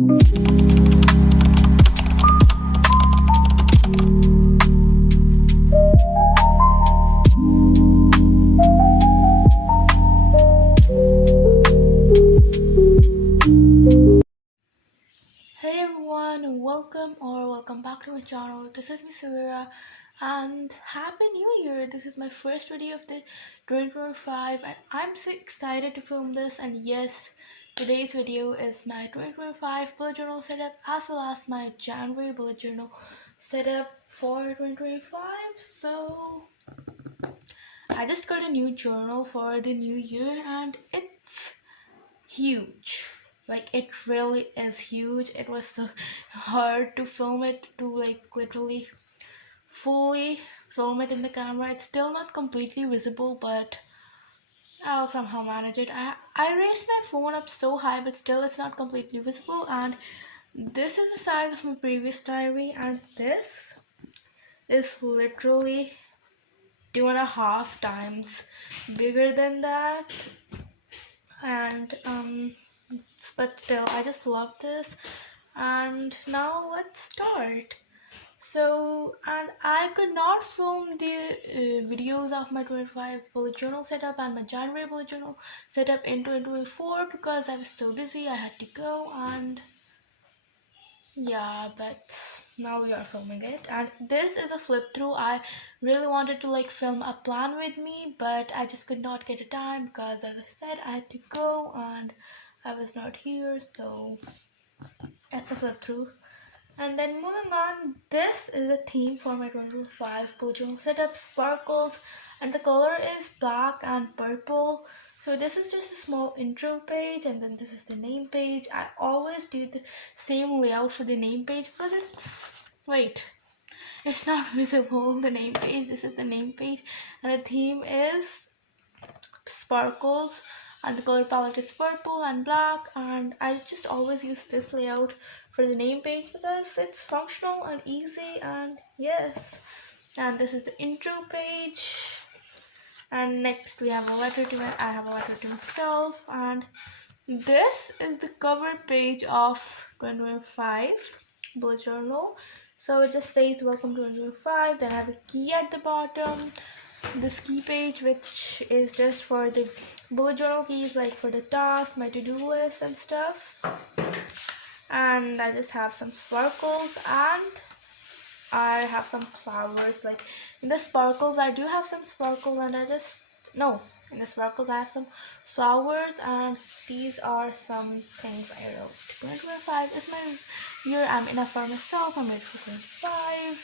Hey everyone, welcome back to my channel. This is Miss Savira and Happy New Year. This is my first video of the 2025 and I'm so excited to film this. And yes, today's video is my 2025 bullet journal setup as well as my January bullet journal setup for 2025. So I just got a new journal for the new year and it's huge. Like, it really is huge. It was so hard to film it, to like literally fully film it in the camera. It's still not completely visible, but I'll somehow manage it. I raised my phone up so high, but still it's not completely visible. And this is the size of my previous diary, and this is literally 2.5 times bigger than that. And but still I just love this. And now let's start. So, and I could not film the videos of my 25 bullet journal setup and my January bullet journal setup in 2024 because I was so busy. I had to go. And yeah, but now we are filming it, and this is a flip through. I really wanted to like film a plan with me, but I just could not get a time because, as I said, I had to go and I was not here. So it's a flip through. And then moving on, this is a theme for my 2025 bullet journal setup: sparkles, and the color is black and purple. So this is just a small intro page, and then this is the name page. I always do the same layout for the name page because it's not visible, the name page. This is the name page, and the theme is sparkles, and the color palette is purple and black. And I just always use this layout for the name page because it's functional and easy. And yes, and this is the intro page. And next we have a letter to it. I have a letter to myself, and this is the cover page of 2025 bullet journal. So it just says welcome to 2025. Then I have a key at the bottom, this key page, which is just for the bullet journal keys, like for the task, my to-do list and stuff. And I just have some sparkles, and I have some flowers. Like in the sparkles I do have some sparkles, and in the sparkles I have some flowers, and these are some things I wrote. 2025 is my year. I'm enough for myself. I'm ready for 25.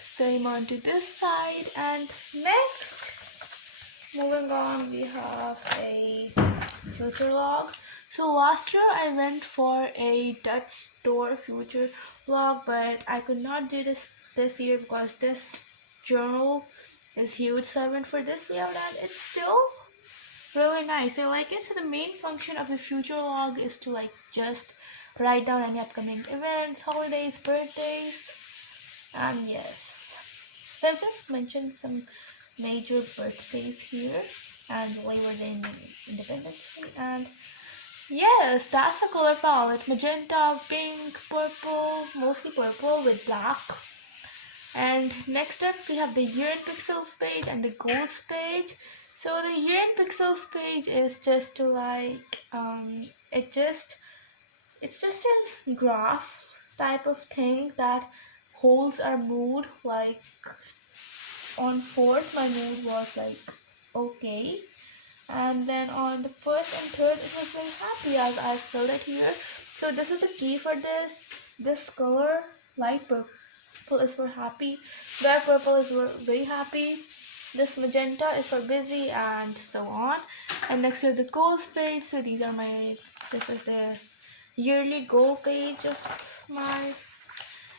Same on to this side. And next, moving on, we have a future log. So last year I went for a Dutch door future log, but I could not do this year because this journal is huge. So I went for this layout, and it's still really nice. I like it. So the main function of a future log is to like just write down any upcoming events, holidays, birthdays, and yes. So I've just mentioned some major birthdays here, and Labor Day and Independence Day. And yes, that's the color palette: magenta, pink, purple, mostly purple with black. And next up we have the year in pixels page and the goals page. So the year in pixels page is just to like it's just a graph type of thing that holds our mood. Like on 4th my mood was like okay, and then on the 1st and 3rd it was very happy, as I filled it here. So this is the key for this color. Light purple is for happy, dark purple is for very happy, this magenta is for busy, and so on. And next we have the goals page. So this is the yearly goal page of my.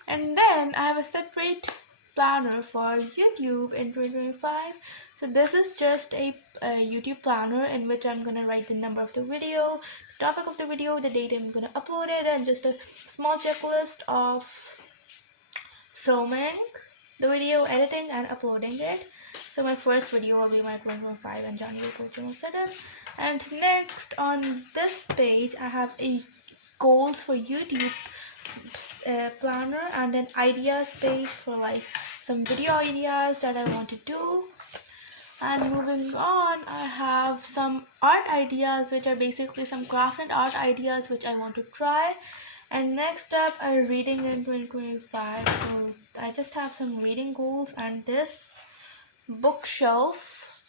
And then I have a separate planner for YouTube in 2025. So this is just a YouTube planner in which I'm gonna write the number of the video, the topic of the video, the date I'm gonna upload it, and just a small checklist of filming the video, editing, and uploading it. So my first video will be my 2025 and January channel setup. And next on this page I have a goals for YouTube planner, and then ideas page for like some video ideas that I want to do. And moving on, I have some art ideas, which are basically some craft and art ideas which I want to try. And next up, I'm reading in 2025. So I just have some reading goals and this bookshelf.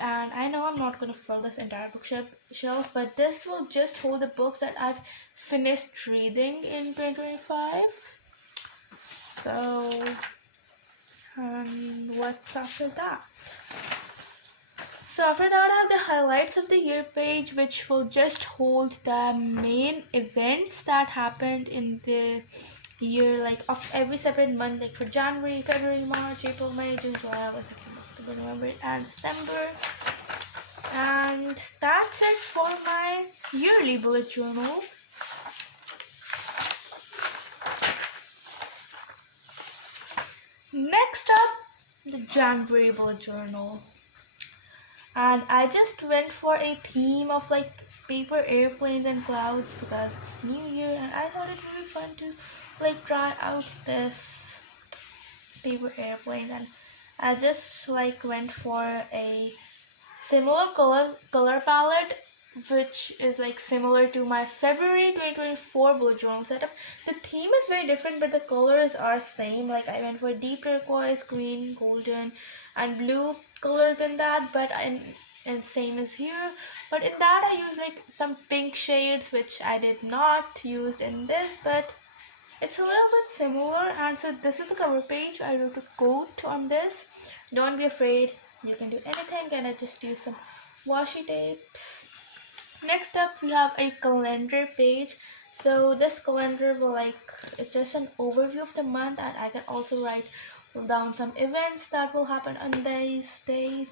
And I know I'm not going to fill this entire bookshelf, but this will just hold the books that I've finished reading in 2025. So, what's after that? So after that, I have the highlights of the year page, which will just hold the main events that happened in the year, like of every separate month, like for January, February, March, April, May, June, July, August, September, October, November, and December. And that's it for my yearly bullet journal. Next up, the January bullet journal. And I just went for a theme of like paper airplanes and clouds because it's New Year, and I thought it would be fun to like try out this paper airplane. And I just like went for a similar color palette, which is like similar to my February 2024 bullet journal setup. The theme is very different, but the colors are same. Like I went for deep turquoise, green, golden, and blue colors in that, but and same as here. But in that I used like some pink shades, which I did not use in this, but it's a little bit similar. And so this is the cover page. I wrote a quote on this: "Don't be afraid, you can do anything," and I just used some washi tapes. Next up, we have a calendar page. So this calendar will like, it's just an overview of the month, and I can also write down some events that will happen on these days.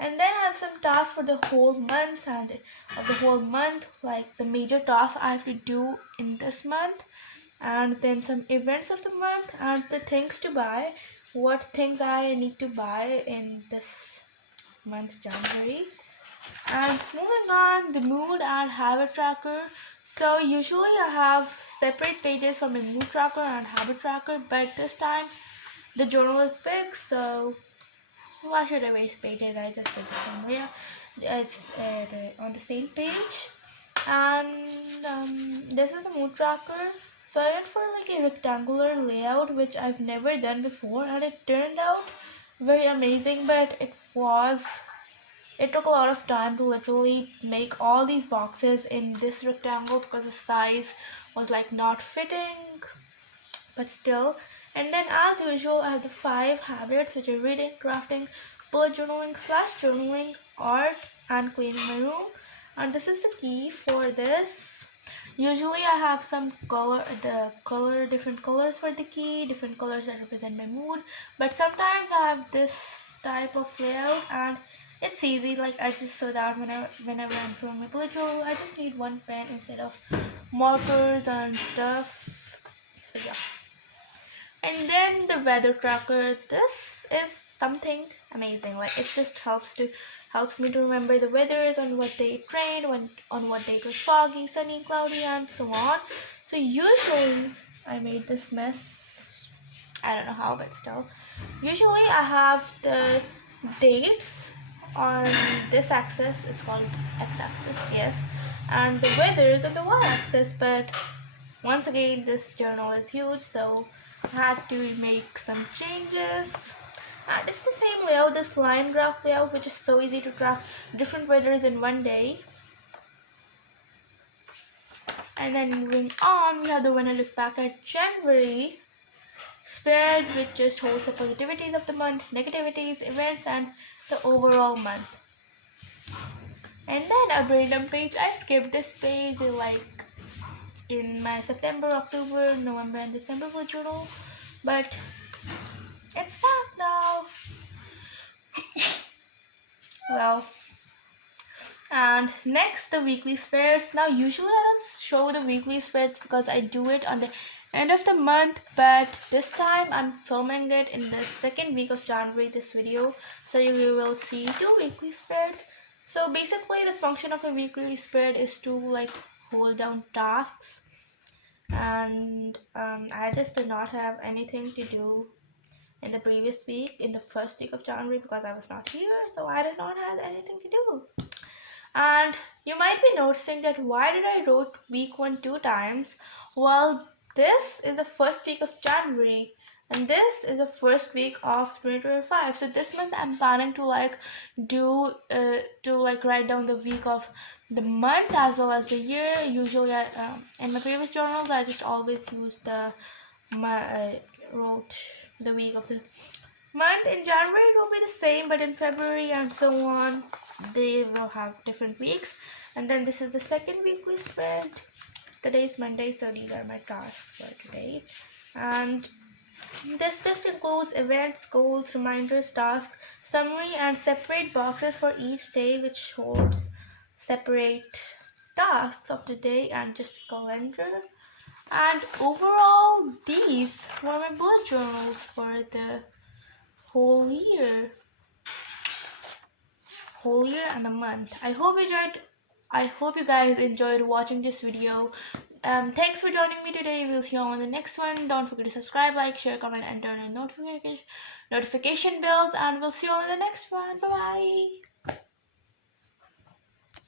And then I have some tasks for the whole month, and of the whole month, like the major tasks I have to do in this month, and then some events of the month, and the things to buy, what things I need to buy in this month, January. And moving on, the mood and habit tracker. So usually I have separate pages for my mood tracker and habit tracker, but this time the journal is big, so why should I waste pages? I just did the same layout. It's on the same page. And this is the mood tracker. So I went for like a rectangular layout, which I've never done before, and it turned out very amazing, but it took a lot of time to literally make all these boxes in this rectangle because the size was like not fitting, but still. And then as usual, I have the 5 habits, which are reading, crafting, bullet journaling / journaling, art, and cleaning my room. And this is the key for this. Usually I have some different colors for the key, different colors that represent my mood, but sometimes I have this type of layout, and it's easy. Like I just, so that whenever I'm throwing my bullet journal, I just need one pen instead of markers and stuff. So yeah. And then the weather tracker. This is something amazing. Like it just helps me to remember the weathers, on what day it rained, on what day it was foggy, sunny, cloudy, and so on. So usually I made this mess. I don't know how, but still. Usually I have the dates on this axis. It's called x-axis, yes, and the weathers on the y-axis. But once again, this journal is huge, so I had to make some changes. And it's the same layout, this line graph layout, which is so easy to track different weathers in one day. And then moving on, we have the When I Look Back at January spread, which just holds the positivities of the month, negativities, events, and the overall month. And then a brain dump page. I skipped this page like in my September, October, November, and December bullet journal, but it's back now. Well, and next, the weekly spreads. Now usually I don't show the weekly spreads because I do it on the end of the month, but this time I'm filming it in the second week of January, this video, so you will see 2 weekly spreads. So basically the function of a weekly spread is to like hold down tasks. and I just did not have anything to do in the previous week, in the first week of January, because I was not here, so I did not have anything to do. And you might be noticing that why did I wrote week 1 two times? Well, this is the first week of January and this is the first week of 2025. So this month I'm planning to write down the week of the month as well as the year. Usually in my previous journals I just always use wrote the week of the month. In January it will be the same, but in February and so on they will have different weeks. And then this is the second week we spent. Today is Monday, so these are my tasks for today. And this just includes events, goals, reminders, tasks, summary, and separate boxes for each day, which holds separate tasks of the day and just a calendar. And overall, these were my bullet journals for the whole year and the month. I hope you guys enjoyed watching this video. Thanks for joining me today. We'll see you on the next one. Don't forget to subscribe, like, share, comment, and turn on notification bells, and we'll see you on the next one. Bye bye.